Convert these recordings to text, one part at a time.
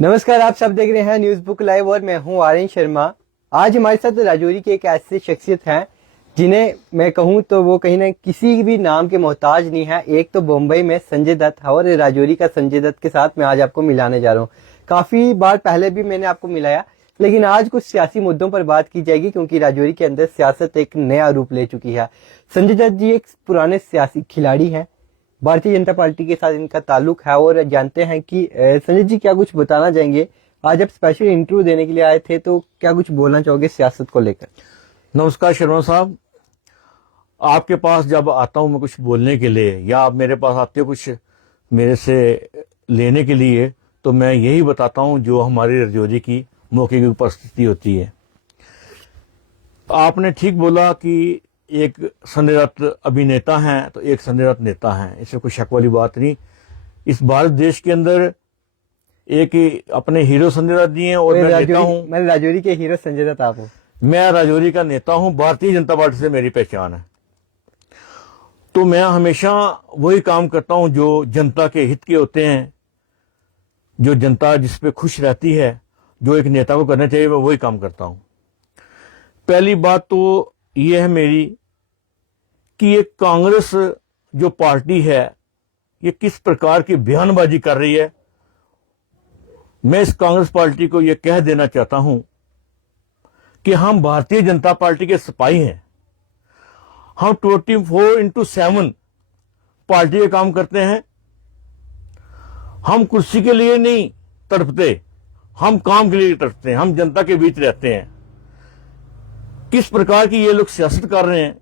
नमस्कार, आप सब देख रहे हैं न्यूज बुक लाइव और मैं हूं आर्यन शर्मा। आज हमारे साथ राजौरी के एक ऐसे शख्सियत हैं जिन्हें मैं कहूं तो वो कहीं ना किसी भी नाम के मोहताज नहीं है। एक तो बम्बई में संजय दत्त है और राजौरी का संजय दत्त के साथ मैं आज आपको मिलाने जा रहा हूं। काफी बार पहले भी मैंने आपको मिलाया, लेकिन आज कुछ सियासी मुद्दों पर बात की जाएगी क्योंकि राजौरी के अंदर सियासत एक नया रूप ले चुकी है। संजय दत्त जी एक पुराने सियासी खिलाड़ी हैं, भारतीय जनता पार्टी के साथ इनका ताल्लुक है और जानते हैं कि संजय जी क्या कुछ बताना चाहेंगे। आज आप स्पेशल इंटरव्यू देने के लिए आए थे, तो क्या कुछ बोलना चाहोगे सियासत को लेकर? नमस्कार शर्मा साहब, आपके पास जब आता हूं मैं कुछ बोलने के लिए या आप मेरे पास आते हो कुछ मेरे से लेने के लिए, तो मैं यही बताता हूं जो हमारी राजौरी की मौके की परिस्थिति होती है। आपने ठीक बोला कि एक संजय दत्त अभिनेता हैं तो एक संजय दत्त नेता हैं, इसमें कोई शक वाली बात नहीं। इस भारत देश के अंदर एक अपने हीरो संजय दत्त जी हैं और मैं नेता हूं। मैं राजौरी के हीरो संजय दत्त आप हो। मैं राजौरी का नेता हूं, भारतीय जनता पार्टी से मेरी पहचान है। तो मैं हमेशा वही काम करता हूं जो जनता के हित के होते हैं, जो जनता जिस पे खुश रहती है, जो एक नेता को करना चाहिए, मैं वही काम करता हूं। पहली बात तो ये है मेरी कि ये कांग्रेस जो पार्टी है ये किस प्रकार की बयानबाजी कर रही है। मैं इस कांग्रेस पार्टी को ये कह देना चाहता हूं कि हम भारतीय जनता पार्टी के सिपाही हैं। हम 24/7 पार्टी के काम करते हैं। हम कुर्सी के लिए नहीं तड़पते, हम काम के लिए तड़पते हैं। हम जनता के बीच रहते हैं। किस प्रकार की ये लोग सियासत कर रहे हैं,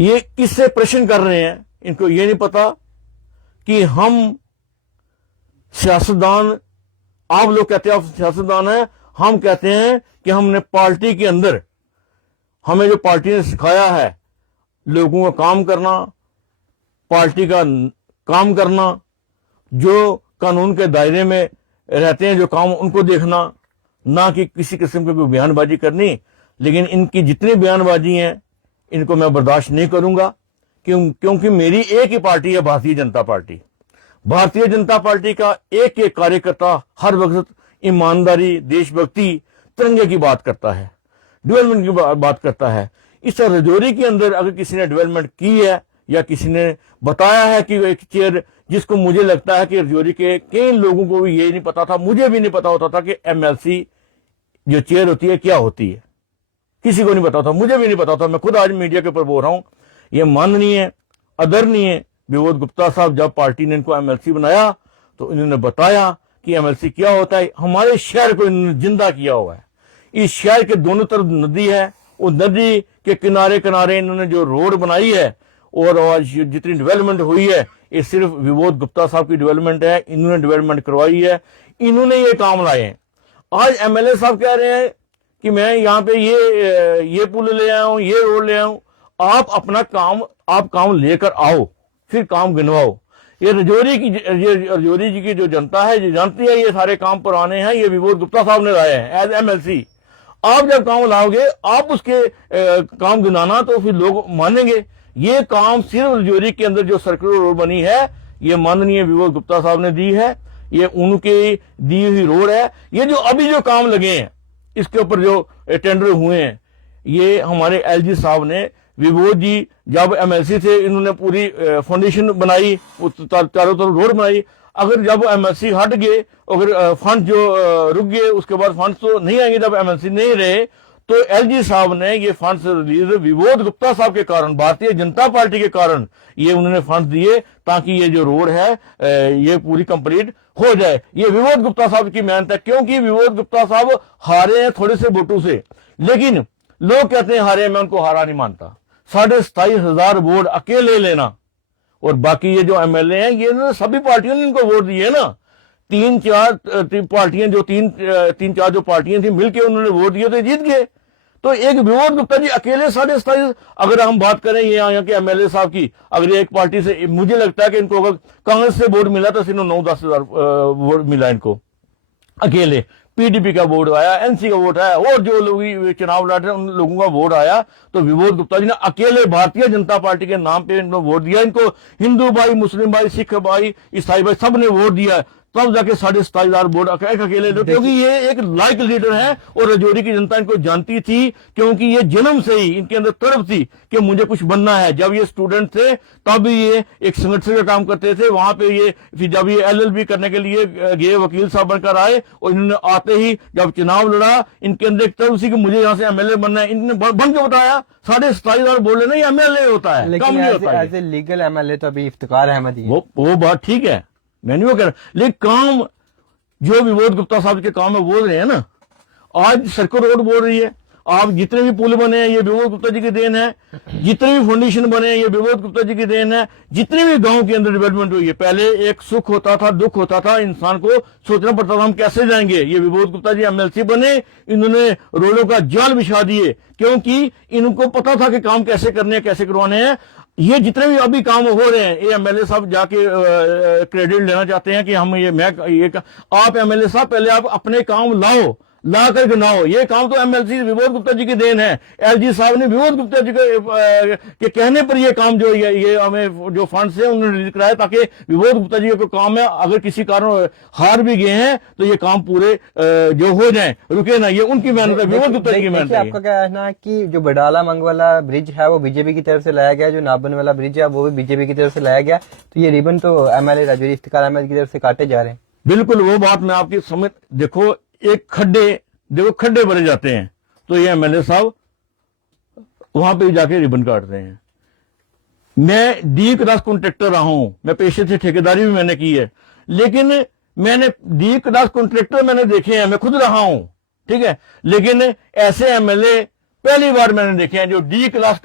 ये किससे प्रश्न कर रहे हैं, इनको ये नहीं पता कि हम सियासतदान, आप लोग कहते हैं आप सियासतदान हैं, हम कहते हैं कि हमने पार्टी के अंदर, हमें जो पार्टी ने सिखाया है लोगों का काम करना, पार्टी का काम करना, जो कानून के दायरे में रहते हैं जो काम उनको देखना, ना कि किसी किस्म की कोई बयानबाजी करनी। लेकिन इनकी जितनी बयानबाजी हैं इनको मैं बर्दाश्त नहीं करूंगा, क्योंकि मेरी एक ही पार्टी है, भारतीय जनता पार्टी। भारतीय जनता पार्टी का एक एक कार्यकर्ता हर वक्त ईमानदारी, देशभक्ति, तिरंगे की बात करता है, डेवलपमेंट की बात करता है। इस राजौरी के अंदर अगर किसी ने डेवलपमेंट की है या किसी ने बताया है कि एक चेयर, जिसको मुझे लगता है कि राजौरी के कई लोगों को भी ये नहीं पता था, मुझे भी नहीं पता होता था कि एमएलसी जो चेयर होती है क्या होती है, किसी को नहीं पता था, मुझे भी नहीं पता था। मैं खुद आज मीडिया के ऊपर बोल रहा हूं। ये माननीय आदरणीय विनोद गुप्ता साहब जब पार्टी ने इनको एमएलसी बनाया तो इन्होंने बताया कि एमएलसी क्या होता है। हमारे शहर को इन्होंने जिंदा किया हुआ है। इस शहर के दोनों तरफ नदी है, वो नदी के किनारे किनारे इन्होंने जो रोड बनाई है और आज जितनी डेवलपमेंट हुई है ये सिर्फ विनोद गुप्ता साहब की डेवलपमेंट है। इन्होंने डेवलपमेंट करवाई है, इन्होंने ये काम लाए हैं। आज एमएलए साहब कह रहे हैं कि मैं यहाँ पे ये पुल ले आया हूं, ये रोड ले आया हूं। आप अपना काम, आप काम लेकर आओ, फिर काम गिनवाओ। ये राजौरी जी की जो जनता है जो जानती है ये सारे काम पुराने हैं, ये विनोद गुप्ता साहब ने लाए हैं एज एमएलसी। आप जब काम लाओगे आप उसके काम गिनाना तो फिर लोग मानेंगे। ये काम सिर्फ राजौरी के अंदर जो सर्कुलर रोड बनी है ये माननीय विनोद गुप्ता साहब ने दी है, ये उनके दी हुई रोड है। ये जो अभी जो काम लगे हैं इसके ऊपर जो टेंडर हुए हैं ये हमारे एलजी साहब ने, विनोद जी जब एमएलसी थे इन्होंने पूरी फाउंडेशन बनाई, चारों तरफ रोड बनाई। अगर जब एमएलसी हट गए, अगर फंड जो रुक गए, उसके बाद फंड तो नहीं आएंगे। जब एमएलसी नहीं रहे तो एलजी साहब ने ये फंड रिलीज विनोद गुप्ता साहब के कारण, भारतीय जनता पार्टी के कारण ये उन्होंने फंड दिए ताकि ये जो रोड है ये पूरी कंप्लीट हो जाए। ये विनोद गुप्ता साहब की मेहनत है, क्योंकि विनोद गुप्ता साहब हारे हैं थोड़े से वोटों से, लेकिन लोग कहते हैं हारे, मैं उनको हारा नहीं मानता। 27,500 वोट अकेले लेना और बाकी ये जो एमएलए हैं ये सभी पार्टियों ने इनको वोट दिए ना। तीन चार पार्टियां जो तीन चार जो पार्टियां थी मिलकर उन्होंने वोट दिए तो जीत गए। तो एक विनोद गुप्ता जी अकेले 27,500, अगर हम बात करें ये यहाँ के एमएलए साहब की, अगर एक पार्टी से, मुझे लगता है कि इनको अगर कांग्रेस से वोट मिला तो सिर्फ 9-10 हजार वोट मिला इनको अकेले। पीडीपी का वोट आया, एनसी का वोट आया और जो लोग चुनाव लड़ रहे हैं उन लोगों का वोट आया। तो विनोद गुप्ता जी ने अकेले भारतीय जनता पार्टी के नाम पे इनको वोट दिया। इनको हिंदू भाई, मुस्लिम भाई, सिख भाई, ईसाई भाई सब ने वोट दिया। तब जाके 27,500 वोट एक अकेले लोग, क्योंकि ये एक लाइक लीडर है और राजौरी की जनता इनको जानती थी, क्योंकि ये जन्म से ही इनके अंदर तड़प थी कि मुझे कुछ बनना है। जब ये स्टूडेंट थे तब भी ये एक संगठन का काम करते थे, वहां पे ये फिर जब ये LLB करने के लिए गए, वकील साहब बनकर आए और इन्होंने आते ही जब चुनाव लड़ा, इनके अंदर एक तड़प थी कि मुझे यहाँ से MLA बनना है। इन्होंने बन के बताया 27,500 बोले नहीं, MLA होता है, कम नहीं होता है। एज ए लीगल MLA तो अभी इफ्तिकार अहमद ही है। वो बात ठीक है, मैं नहीं वो कह रहा, लेकिन काम जो विबोध गुप्ता साहब के काम में बोल रहे हैं ना, आज सर्कल रोड बोल रही है, आप जितने भी पुल बने हैं ये विबोध गुप्ता जी की देन है, जितने भी फाउंडेशन बने हैं ये विबोध गुप्ता जी की देन है, जितने भी गांव के अंदर डेवलपमेंट हुई है। पहले एक सुख होता था, दुख होता था, इंसान को सोचना पड़ता था हम कैसे जाएंगे। ये विबोध गुप्ता जी MLC बने, इन्होंने रोडों का जाल बिछा दिए, क्योंकि इनको पता था कि काम कैसे करने हैं, कैसे करवाने हैं। ये जितने भी अभी काम हो रहे हैं, ये MLA साहब जाके क्रेडिट लेना चाहते हैं कि हम आप MLA साहब पहले आप अपने काम ला कर गिनाओ। ये काम तो MLC विबोध गुप्ता जी की देन है। LG साहब ने विबोध गुप्ता जी के कहने पर ये काम जो ये हमें जो फंड्स है उन्होंने रिलीज कराया, ताकि विबोध गुप्ता जी का काम है, अगर किसी कारण हार भी गए हैं तो ये काम पूरे जो हो जाए, रुके ना, ये उनकी मेहनत है, विबोध गुप्ता जी की मेहनत है। आपका क्या कहना है कि जो बडाला मंग वाला ब्रिज है वो बीजेपी की तरफ से लाया गया, जो नाबन वाला ब्रिज है वो भी बीजेपी की तरफ से लाया गया, तो ये रिबन तो MLA राजौरी इफ्तिकार अहमद की तरफ से काटे जा रहे हैं। बिल्कुल वो बात मैं आपकी समझ, देखो एक खड्डे भरे जाते हैं तो ये MLA साहब वहां पे जाके रिबन काटते हैं। मैं डी क्लास कॉन्ट्रैक्टर रहा हूं, मैं पेशे से ठेकेदारी भी मैंने की है, लेकिन मैंने डी क्लास कॉन्ट्रैक्टर मैंने देखे हैं, मैं खुद रहा हूं, ठीक है, लेकिन ऐसे MLA पहली बार मैंने देखे हैं जो D क्लास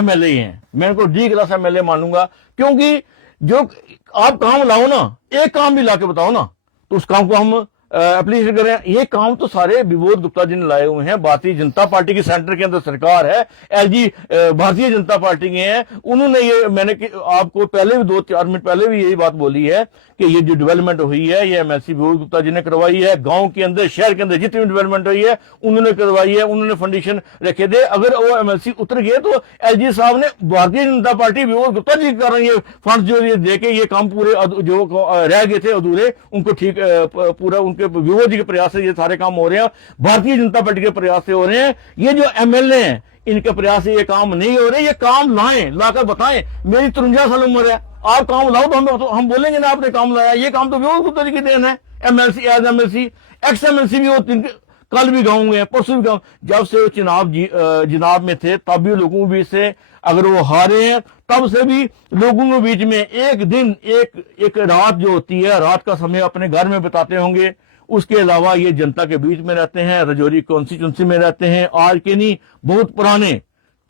MLA हैं। मैं इनको D क्लास MLA मानूंगा, क्योंकि जो आप काम लाओ ना, एक काम भी लाके बताओ ना, तो उस काम को हम एप्लीकेशन करें। ये काम तो सारे विबोध गुप्ता जी ने लाए हुए हैं। भारतीय जनता पार्टी की सेंटर के अंदर सरकार है, LG भारतीय जनता पार्टी के हैं, उन्होंने ये, मैंने आपको पहले भी 2-4 मिनट पहले भी यही बात बोली है कि ये जो डेवलपमेंट हुई है ये MLC विबोध गुप्ता जी ने करवाई है। गांव के अंदर, शहर के अंदर जितनी भी डेवलपमेंट हुई है उन्होंने करवाई है, उन्होंने फाउंडेशन रखे थे। अगर वो MLC उतर गए तो LG साहब ने, भारतीय जनता पार्टी विबोध गुप्ता जी के कारण ये फंड जो ये देके ये काम पूरे जो रह गए थे अधूरे, उनको ठीक पूरा उनके विबोध जी के प्रयास से ये सारे काम हो रहे हैं, भारतीय जनता पार्टी के प्रयास से हो रहे हैं। ये जो MLA हैं इनके प्रयास से ये काम नहीं हो रहे, ये काम लाएं, लाकर बताएं। मेरी 53 साल उम्र है, आप काम लाओ तो हम बोलेंगे ना आपने काम लाया। ये काम तो विबोध गुप्ता जी की देन है। MLC as MLC ex MLC भी होती, कल भी गाँव में, परसों भी गाँव, जब से वो चुनाव में थे तब भी लोगों के बीच से, अगर वो हारे हैं तब से भी लोगों के बीच में एक दिन एक रात जो होती है, रात का समय अपने घर में बिताते होंगे। उसके अलावा ये जनता के बीच में रहते हैं, राजौरी कॉन्स्टिट्यूंसी में रहते हैं, आज के नहीं बहुत पुराने।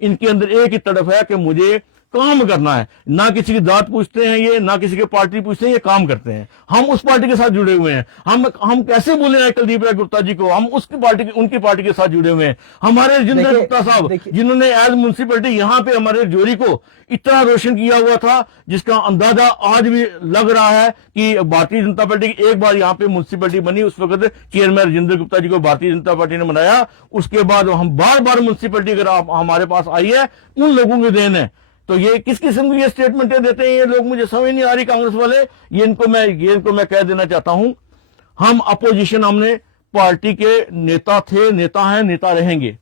इनके अंदर एक ही तड़प है कि मुझे काम करना है, ना किसी की जात पूछते हैं ये, ना किसी की पार्टी पूछते हैं, ये काम करते हैं। हम उस पार्टी के साथ जुड़े हुए हैं। हम कैसे बोले हैं कुलदीप राय गुप्ता जी को, हम उनकी पार्टी के साथ जुड़े हुए हैं। हमारे राजेंद्र गुप्ता साहब जिन्होंने एज म्युनिसिपैलिटी यहाँ पे हमारे राजौरी को इतना रोशन किया हुआ था, जिसका अंदाजा आज भी लग रहा है कि भारतीय जनता पार्टी की एक बार यहाँ पे म्युनिसिपैलिटी बनी, उस वक्त चेयरमैन राजेंद्र गुप्ता जी को भारतीय जनता पार्टी ने बनाया। उसके बाद हम बार म्युनिसिपैलिटी अगर हमारे पास आई है, उन लोगों की देन है। तो ये किस किस्म की ये स्टेटमेंटें देते हैं ये लोग, मुझे समझ नहीं आ रही कांग्रेस वाले। ये इनको मैं कह देना चाहता हूं, हम अपोजिशन, हमने पार्टी के नेता थे, नेता हैं, नेता रहेंगे।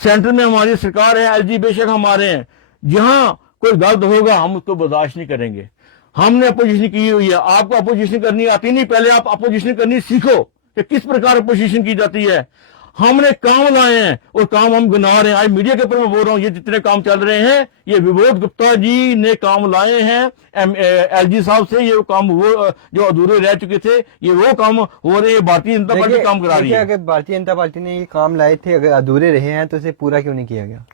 सेंटर में हमारी सरकार है, LG बेशक हमारे हैं, जहां कोई गलत होगा हम उसको बर्दाश्त नहीं करेंगे। हमने अपोजिशन की हुई है, आपको अपोजिशन करनी आती नहीं, पहले आप अपोजिशन करनी सीखो कि किस प्रकार अपोजिशन की जाती है। हमने काम लाए हैं और काम हम गिना रहे हैं। आज मीडिया के ऊपर मैं बोल रहा हूं, ये जितने काम चल रहे हैं ये विबोध गुप्ता जी ने काम लाए हैं। LG साहब से ये काम वो जो अधूरे रह चुके थे, ये वो काम हो रहे हैं। भारतीय जनता पार्टी काम करा रही है। अगर भारतीय जनता पार्टी ने ये काम लाए थे, अगर अधूरे रहे हैं तो इसे पूरा क्यों नहीं किया गया?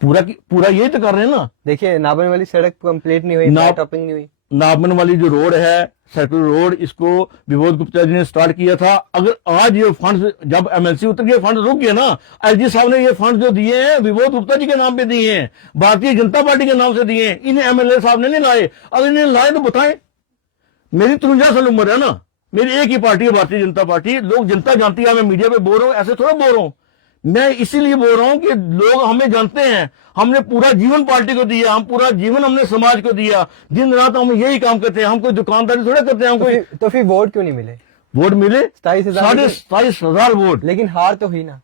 पूरा यही तो कर रहे हैं ना। देखिए, नाबन वाली सड़क कंप्लीट नहीं हुई, टॉपिंग नहीं हुई। नाबन वाली जो रोड है, सर्कुलर रोड, इसको विबोध गुप्ता जी ने स्टार्ट किया था। अगर आज ये फंड, जब MLC उतर गए, फंड रुक गए ना, LG साहब ने ये फंड जो दिए हैं विबोध गुप्ता जी के नाम पे दिए हैं, भारतीय जनता पार्टी के नाम से दिए हैं। इन्हें MLA साहब ने नहीं लाए। अगर इन्हें लाए तो बताएं। मेरी 53 साल उम्र है ना, मेरी एक ही पार्टी है, भारतीय जनता पार्टी। लोग, जनता जानती है, मैं मीडिया पे बोल रहा हूं, ऐसे थोड़ा बोल रहा हूं। मैं इसीलिए बोल रहा हूं कि लोग हमें जानते हैं, हमने पूरा जीवन पार्टी को दिया, हम पूरा जीवन हमने समाज को दिया, दिन रात हम यही काम करते हैं, हम कोई दुकानदारी थोड़ा करते हैं, हम कोई। तो फिर वोट क्यों नहीं मिले? वोट मिले 27,000, 27,000 वोट, लेकिन हार तो हुई ना।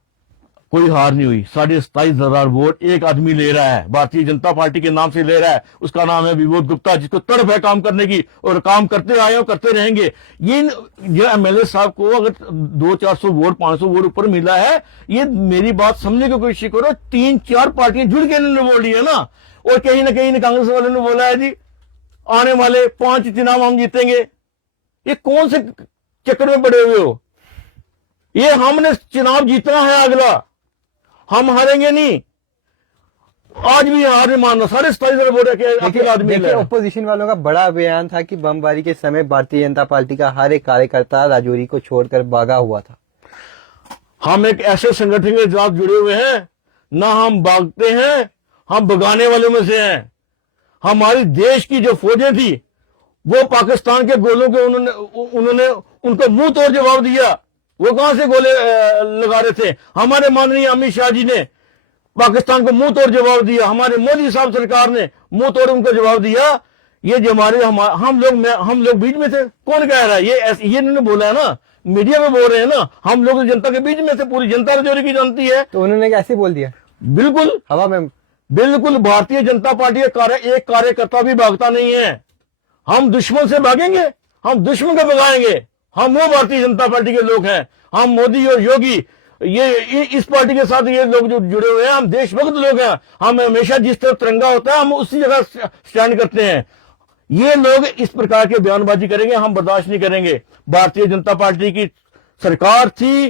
कोई हार नहीं हुई। 27,500 वोट एक आदमी ले रहा है, भारतीय जनता पार्टी के नाम से ले रहा है, उसका नाम है विबोध गुप्ता, जिसको तड़प है काम करने की और काम करते आए और करते रहेंगे। ये एमएलए साहब को अगर 200-400 वोट 500 वोट ऊपर मिला है, ये मेरी बात समझने की कोशिश करो, 3-4 पार्टियां जुड़ के इन्होंने बोल दी है ना। और कहीं ना कहीं कांग्रेस वाले ने बोला है जी आने वाले 5 चुनाव हम जीतेंगे। ये कौन से चक्कर में पड़े हुए हो? ये हमने चुनाव जीतना है, अगला हम हारेंगे नहीं। आज भी हार नहीं मानना। 27,500 वोट अकेले आदमी देखिए, ओपोजिशन वालों का बड़ा बयान था कि बमबारी के समय भारतीय जनता पार्टी का हर एक कार्यकर्ता राजौरी को छोड़कर भागा हुआ था। हम एक ऐसे संगठन के साथ जुड़े हुए हैं, ना हम भागते हैं, हम भगाने वालों में से हैं। हमारी देश की जो फौजें थी वो पाकिस्तान के गोलों के उन्होंने उनको मुंह तोड़ जवाब दिया। वो कहां से गोले लगा रहे थे? हमारे माननीय अमित शाह जी ने पाकिस्तान को मुंह तोड़ जवाब दिया, हमारे मोदी साहब सरकार ने मुंह तोड़ उनको जवाब दिया। ये जो हम लोग बीच में थे। कौन कह रहा है? ये इन्होंने बोला है ना, मीडिया में बोल रहे हैं ना, हम लोग जनता के बीच में थे, पूरी जनता राजौरी की जानती है। तो उन्होंने कैसे बोल दिया? बिल्कुल हवा में। बिल्कुल भारतीय जनता पार्टी एक कार्यकर्ता भी भागता नहीं है। हम दुश्मन से भागेंगे, हम दुश्मन को भगाएंगे। हम वो भारतीय जनता पार्टी के लोग हैं। हम मोदी और योगी ये इस पार्टी के साथ ये लोग जो जुड़े हुए हैं, हम देशभक्त लोग हैं। हम हमेशा जिस तरह तिरंगा होता है हम उसी जगह स्टैंड करते हैं। ये लोग इस प्रकार के बयानबाजी करेंगे, हम बर्दाश्त नहीं करेंगे। भारतीय जनता पार्टी की सरकार थी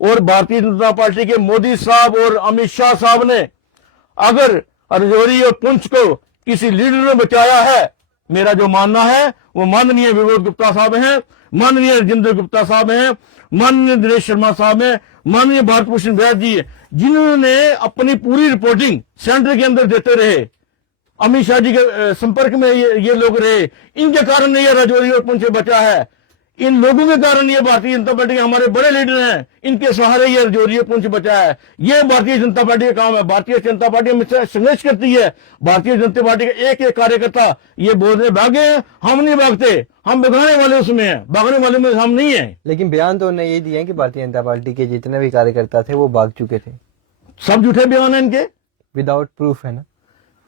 और भारतीय जनता पार्टी के मोदी साहब और अमित शाह साहब ने अगर राजौरी और पुंछ को किसी लीडर ने बचाया है, मेरा जो मानना है वो माननीय विबोध गुप्ता साहब हैं, माननीय राजेंद्र गुप्ता साहब हैं, माननीय दिनेश शर्मा साहब हैं, माननीय भारत भूषण बैस जी है, जिन्होंने अपनी पूरी रिपोर्टिंग सेंटर के अंदर देते रहे। अमित शाह जी के संपर्क में ये लोग रहे। इनके कारण ये राजौरी और पुंछ बचा है। इन लोगों के कारण ये भारतीय जनता पार्टी के हमारे बड़े लीडर हैं, इनके सहारे ये राजौरी और पुंछ बचा है। ये भारतीय जनता पार्टी का काम है। भारतीय जनता पार्टी हमेशा संघर्ष करती है। भारतीय जनता पार्टी का एक एक कार्यकर्ता ये बोल रहे भागे, हम नहीं भागते, हम भगाने वाले उसमें हैं, भागने वाले में हम नहीं है। लेकिन बयान तो उन्होंने ये दिया है कि भारतीय जनता पार्टी के जितने भी कार्यकर्ता थे वो भाग चुके थे। सब झूठे बयान है इनके, विदाउट प्रूफ है ना।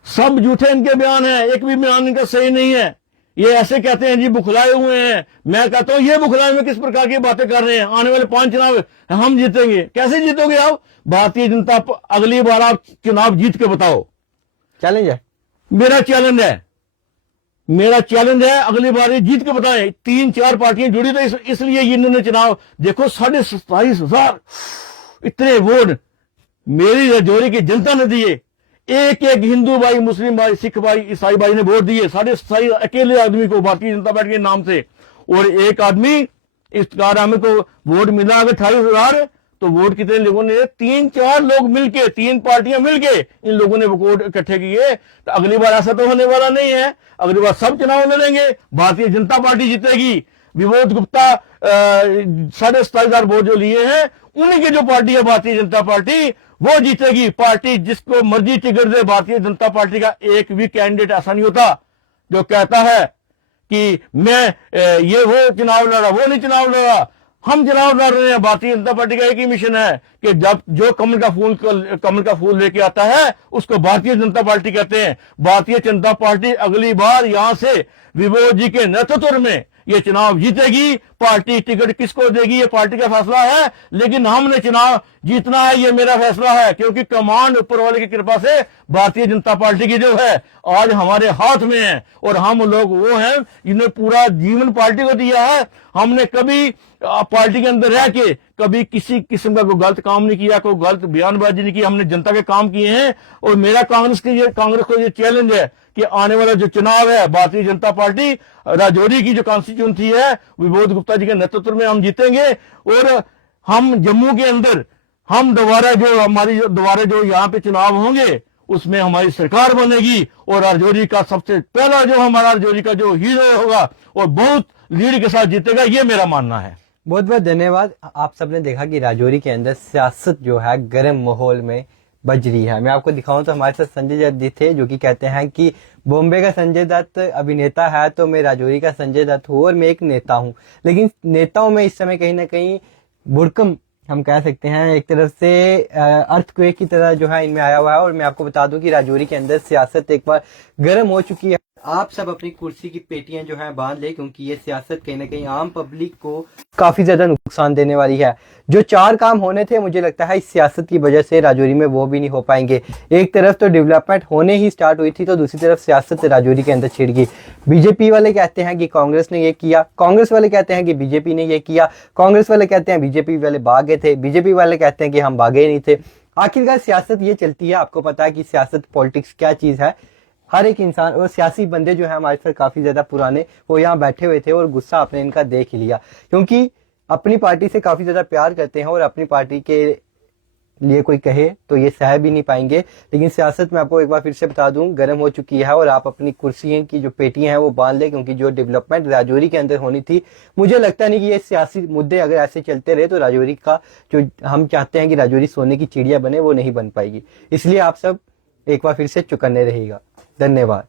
सब झूठे इनके बयान है, एक भी बयान इनका सही नहीं है। ये ऐसे कहते हैं जी बुखलाए हुए हैं। मैं कहता हूं ये बुखलाए में किस प्रकार की बातें कर रहे हैं? आने वाले 5 चुनाव हम जीतेंगे। कैसे जीतोगे आप? भारतीय जनता अगली बार आप चुनाव जीत के बताओ। चैलेंज है, मेरा चैलेंज है, मेरा चैलेंज है, अगली बार ये जीत के बताएं। 3-4 पार्टियां जुड़ी तो इसलिए इन्होंने चुनाव देखो 27,500 इतने वोट मेरी राजौरी की जनता ने दिए। एक एक हिंदू भाई, मुस्लिम भाई, सिख भाई, ईसाई भाई ने वोट दिए। 27,500 अकेले आदमी को भारतीय जनता पार्टी के नाम से। और एक आदमी इस कारनामे को वोट मिला अगर 28,000 तो वोट कितने लोगों ने? 3-4 लोग मिलके, 3 पार्टियां मिलके इन लोगों ने वोट इकट्ठे किए। तो अगली बार ऐसा तो होने वाला नहीं है। अगली बार सब चुनाव लड़ेंगे, भारतीय जनता पार्टी जीतेगी। विबोध गुप्ता 27,500 वोट जो लिए हैं उन्हीं की जो पार्टी है भारतीय जनता पार्टी वो जीतेगी। पार्टी जिसको मर्जी टिकट दे, भारतीय जनता पार्टी का एक भी कैंडिडेट ऐसा नहीं होता जो कहता है कि मैं ये वो चुनाव लड़ा, वो नहीं चुनाव लड़ा। हम चुनाव लड़ रहे हैं। भारतीय जनता पार्टी का एक ही मिशन है कि जब जो कमल का फूल लेके आता है उसको भारतीय जनता पार्टी कहते हैं। भारतीय जनता पार्टी अगली बार यहां से विबोध जी के नेतृत्व में ये चुनाव जीतेगी। पार्टी टिकट किसको देगी ये पार्टी का फैसला है, लेकिन हमने चुनाव जीतना है, ये मेरा फैसला है। क्योंकि कमांड ऊपर वाले की कृपा से भारतीय जनता पार्टी की जो है आज हमारे हाथ में है। और हम लोग वो हैं जिन्हें पूरा जीवन पार्टी को दिया है। हमने कभी पार्टी के अंदर रह के कभी किसी किस्म का कोई गलत काम नहीं किया, कोई गलत बयानबाजी नहीं की। हमने जनता के काम किए हैं। और मेरा कांग्रेस को ये चैलेंज है कि आने वाला जो चुनाव है भारतीय जनता पार्टी राजौरी की जो कॉन्स्टिट्यूंसी है विबोध गुप्ता जी के नेतृत्व में हम जीतेंगे। और हम जम्मू के अंदर हम दोबारा जो यहाँ पे चुनाव होंगे उसमें हमारी सरकार बनेगी। और राजौरी का सबसे पहला जो हमारा राजौरी का जो हीरो होगा और बहुत लीड के साथ जीतेगा, ये मेरा मानना है। बहुत बहुत धन्यवाद। आप सबने देखा कि राजौरी के अंदर सियासत जो है गर्म माहौल में बज रही है। मैं आपको दिखाऊं तो हमारे साथ संजय दत्त जी थे, जो कि कहते हैं कि बॉम्बे का संजय दत्त अभिनेता है तो मैं राजौरी का संजय दत्त हूँ और मैं एक नेता हूँ। लेकिन नेताओं में इस समय कहीं ना कहीं भुड़कम हम कह सकते हैं, एक तरफ से अर्थक्वेक की तरह जो है इनमें आया हुआ है। और मैं आपको बता दूं कि राजौरी के अंदर सियासत एक बार गर्म हो चुकी है। आप सब अपनी कुर्सी की पेटियां जो हैं बांध ले, क्योंकि ये सियासत कहीं ना कहीं आम पब्लिक को काफी ज्यादा नुकसान देने वाली है। जो 4 काम होने थे मुझे लगता है इस सियासत की वजह से राजौरी में वो भी नहीं हो पाएंगे। एक तरफ तो डेवलपमेंट होने ही स्टार्ट हुई थी, तो दूसरी तरफ सियासत राजौरी के अंदर छिड़ गई। बीजेपी वाले कहते हैं कि कांग्रेस ने ये किया, कांग्रेस वाले कहते हैं कि बीजेपी ने ये किया, कांग्रेस वाले कहते हैं बीजेपी वाले भागे थे, बीजेपी वाले कहते हैं कि हम भागे नहीं थे। आखिरकार सियासत ये चलती है। आपको पता है कि सियासत पॉलिटिक्स क्या चीज है। हर एक इंसान और सियासी बंदे जो है हमारे साथ काफी ज्यादा पुराने, वो यहाँ बैठे हुए थे और गुस्सा आपने इनका देख ही लिया, क्योंकि अपनी पार्टी से काफी ज्यादा प्यार करते हैं और अपनी पार्टी के लिए कोई कहे तो ये सह भी नहीं पाएंगे। लेकिन सियासत में आपको एक बार फिर से बता दूं गर्म हो चुकी है और आप अपनी कुर्सियों की जो पेटियां हैं वो बांध ले, क्योंकि जो डेवलपमेंट राजौरी के अंदर होनी थी, मुझे लगता नहीं कि ये सियासी मुद्दे अगर ऐसे चलते रहे तो राजौरी का जो हम चाहते हैं कि राजौरी सोने की चिड़िया बने, वो नहीं बन पाएगी। इसलिए आप सब एक बार फिर से चौकन्ने रहिएगा। धन्यवाद।